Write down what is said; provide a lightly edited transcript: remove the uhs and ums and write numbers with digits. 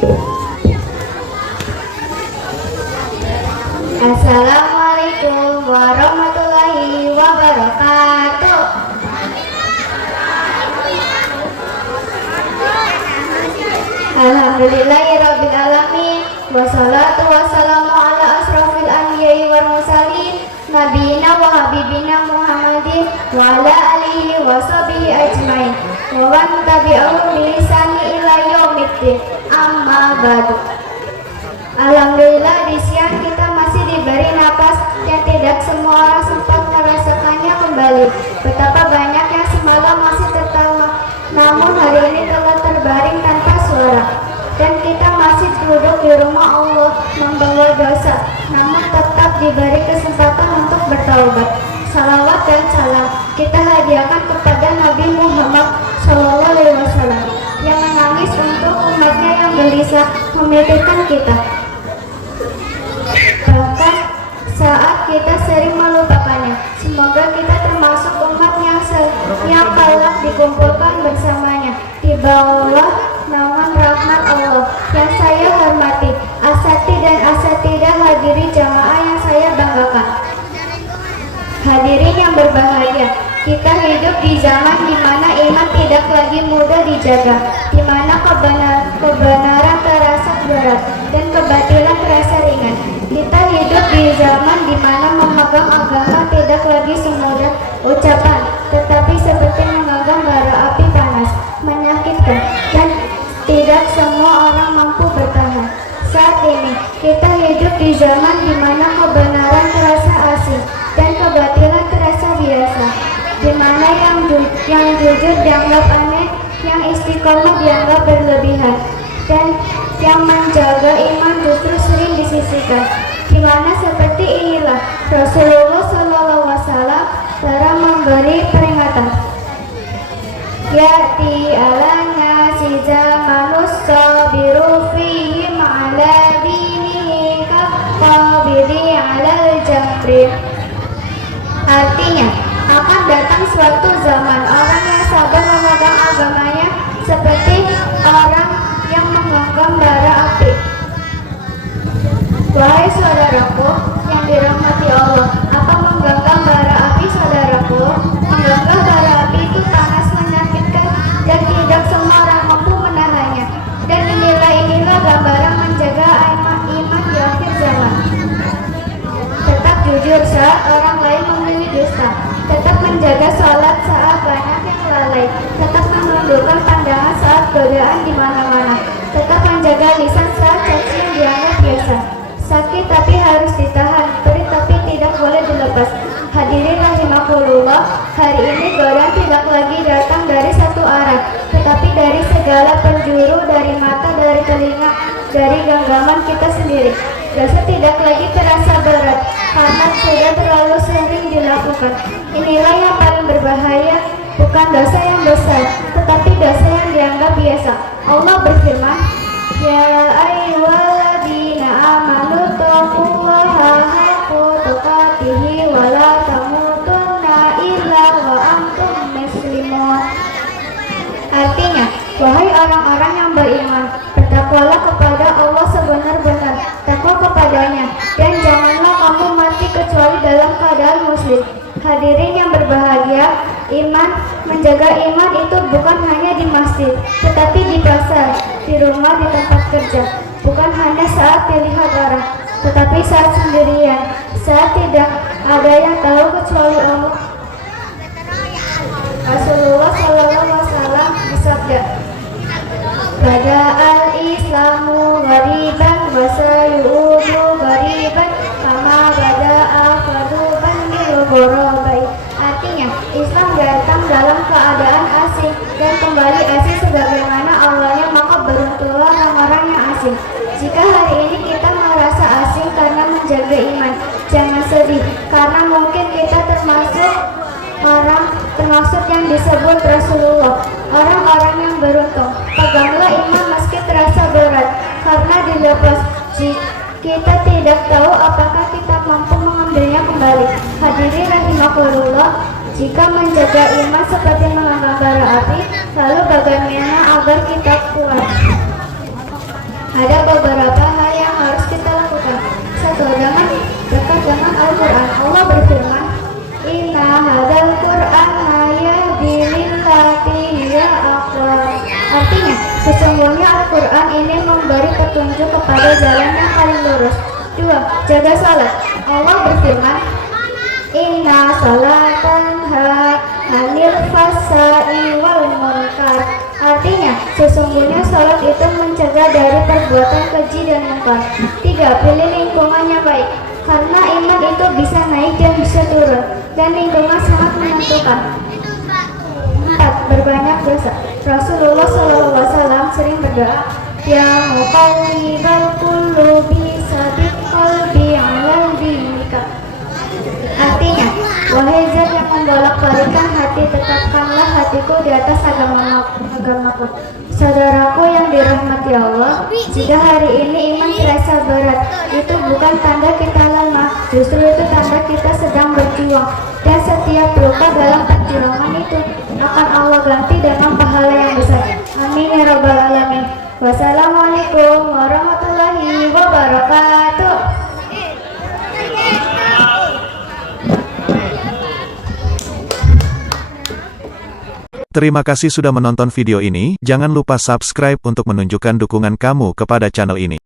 Assalamualaikum warahmatullahi wabarakatuh. Alhamdulillahirabbil alamin. Wassalatu wassalamu ala asrofil anbiya'i wal mursalin nabiyina wa habibina Muhammadin wa ala alihi wa sahbihi ajmain wa man tabi'ahum bi ihsani ila yaumiddin. Amma ba'du. Alhamdulillah, di siang kita masih diberi napas yang tidak semua orang sempat merasakannya kembali. Betapa banyak yang semalam masih tertawa, namun hari ini telah terbaring tanpa suara. Dan kita masih duduk di rumah Allah membawa dosa, namun tetap diberi kesempatan untuk bertaubat. Salawat dan salam kita hadiahkan kepada Nabi Muhammad SAW yang menangis untuk umatnya yang gelisah memikirkan kita. Bahkan saat kita sering melupakannya. Semoga kita termasuk umat yang kelak dikumpulkan bersamanya di bawah naungan rahmat Allah. Yang saya hormati, asati dan asatidah hadiri jamaah yang saya banggakan. Hadirin yang berbahagia, kita hidup di zaman di mana iman tidak lagi mudah dijaga, di mana kebenaran terasa berat dan kebatilan terasa ringan. Kita hidup di zaman di mana memegang agama tidak lagi semudah ucapan, tetapi seperti menggenggam bara api panas, menyakitkan, dan tidak semua orang mampu bertahan. Saat ini kita hidup di zaman di mana kebenaran terasa asing dan kebatilan terasa biasa, di mana yang jujur dianggap aneh, yang istiqomah dianggap berlebihan, dan yang menjaga iman justru sering disisihkan. Di mana seperti inilah Rasulullah SAW telah memberi peringatan. Ya'ti alanya si zamanus sabiru fihi ma'ala dinihi kaqabidi alal jamri. Artinya, akan datang suatu zaman orang yang sabar memegang agamanya seperti orang yang menggenggam bara api. Wahai saudaraku yang dirahmati Allah, apa menggenggam bara api saudaraku? Menggenggam bara api itu panas, menyakitkan, dan tidak semua orang mampu menahannya. Dan inilah gambaran menjaga iman di akhir zaman. Tetap jujur saat orang lain memilih dusta, tetap menjaga sholat saat banyak yang lalai, tetap menundukkan pandangan saat godaan di mana-mana, tetap menjaga lisan saat caci yang dianggap biasa. Sakit tapi harus ditahan, perih tapi tidak boleh dilepas. Hadirin rahimakumullah, hari ini godaan tidak lagi datang dari satu arah, tetapi dari segala penjuru, dari mata, dari telinga, dari genggaman kita sendiri. Dosa tidak lagi terasa berat, karena sudah terlalu sering dilakukan. Inilah yang paling berbahaya, bukan dosa yang besar, tetapi dosa yang dianggap biasa. Allah berfirman, Ya ayyuhalladzina amanu taqullaha haqqa tuqatih wa la tamutunna illa wa antum muslimun. Artinya, wahai orang-orang yang beriman, bertakwalah kepada Allah sebenar-benar takwa kepadanya, dan janganlah kamu mati kecuali dalam keadaan muslim. Hadirin yang berbahagia, menjaga iman itu bukan hanya di masjid, tetapi di pasar, di rumah, di tempat kerja. Bukan hanya saat dilihat orang, tetapi saat sendirian, saat tidak ada yang tahu kecuali Allah. Rasulullah SAW bersabda, Bada al-Islamu ghariban wa sayu'udu ghariban kama bada'a faduban bil-ghurabai. Artinya, Islam datang dalam keadaan asing dan kembali asing sebagaimana awalnya, maka beruntunglah orang-orang yang asing. Jika hari ini kita merasa asing karena menjaga iman, jangan sedih, karena mungkin kita termasuk yang disebut Rasulullah, orang-orang yang beruntung. Peganglah iman meski terasa berat, karena dilepas kita tidak tahu apakah kita mampu mengambilnya kembali. Hadirin rahimakumullah, jika menjaga iman seperti menggenggam bara api, lalu bagaimana agar kita kuat? Sesungguhnya Al-Quran ini memberi petunjuk kepada jalan yang paling lurus. 2. Jaga salat. Allah berfirman, Inna salatan anil fasai wal munkar. Artinya, sesungguhnya salat itu mencegah dari perbuatan keji dan munkar. 3. Pilih lingkungan yang baik. Karena iman itu bisa naik dan bisa turun, dan lingkungan sangat menentukan. 4. Berbanyak dosa. Rasulullah SAW sering berdoa, Ya muqallibal qulubi sabit qalbi ala dinika. Artinya, wahai zat yang membolak-balikan hati, tetapkanlah hatiku di atas agamaku. Saudaraku yang dirahmati Allah, jika hari ini iman terasa berat, itu bukan tanda kita lemah, justru itu tanda kita sedang berjuang. Dan setiap luka dalam perjuangan itu akan Allah ganti dengan pahala yang besar. Amin ya rabbal alamin. Wassalamualaikum warahmatullahi wabarakatuh. Terima kasih sudah menonton video ini. Jangan lupa subscribe untuk menunjukkan dukungan kamu kepada channel ini.